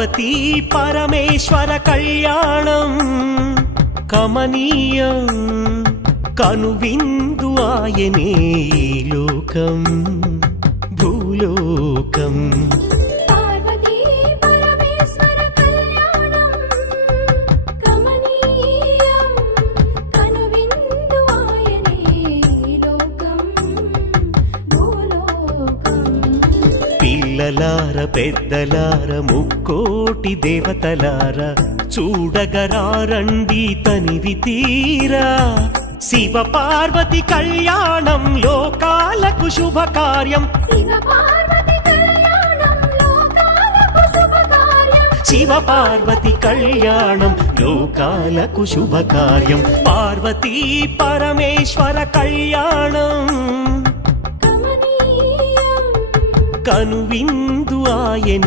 పార్వతీ పరమేశ్వర కళ్యాణం కమనీయం కనువిందు ఆయనే ఈ లోకం భూలోకం పిల్లలార పెద్దలార ముక్కోటి దేవతలార చూడగరారండి తనివి తీరా శివ పార్వతి కళ్యాణం లోకాలకు శుభకార్యం శివ పార్వతి కళ్యాణం లోకాలకు శుభకార్యం పార్వతీ పరమేశ్వర కళ్యాణం కనువిందు ఆయనే